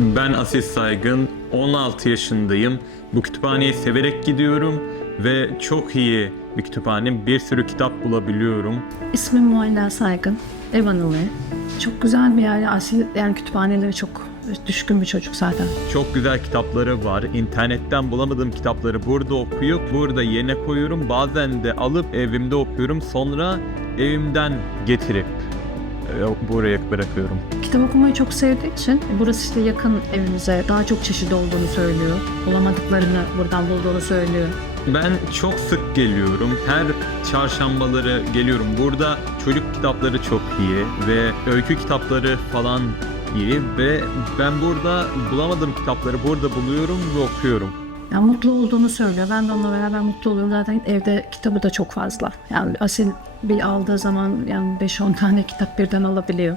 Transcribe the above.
Ben Asis Saygın, 16 yaşındayım. Bu kütüphaneye severek gidiyorum ve çok iyi bir kütüphane. Bir sürü kitap bulabiliyorum. İsmim Mualla Saygın. Ev hanımı. Çok güzel bir yer. Asil yani kütüphaneleri çok düşkün bir çocuk zaten. Çok güzel kitapları var. İnternetten bulamadığım kitapları burada okuyup burada yerine koyuyorum. Bazen de alıp evimde okuyorum. Sonra evimden getirip buraya bırakıyorum. Kitap okumayı çok sevdiği için burası işte yakın evimize daha çok çeşit olduğunu söylüyor. Bulamadıklarını buradan bulduğunu söylüyor. Ben çok sık geliyorum. Her çarşambaları geliyorum. Burada çocuk kitapları çok iyi ve öykü kitapları falan iyi ve ben burada bulamadığım kitapları burada buluyorum ve okuyorum. Yani mutlu olduğunu söylüyor. Ben de onunla beraber mutlu oluyorum. Zaten evde kitabı da çok fazla. Yani Asil bir aldığı zaman yani 5-10 tane kitap birden alabiliyor.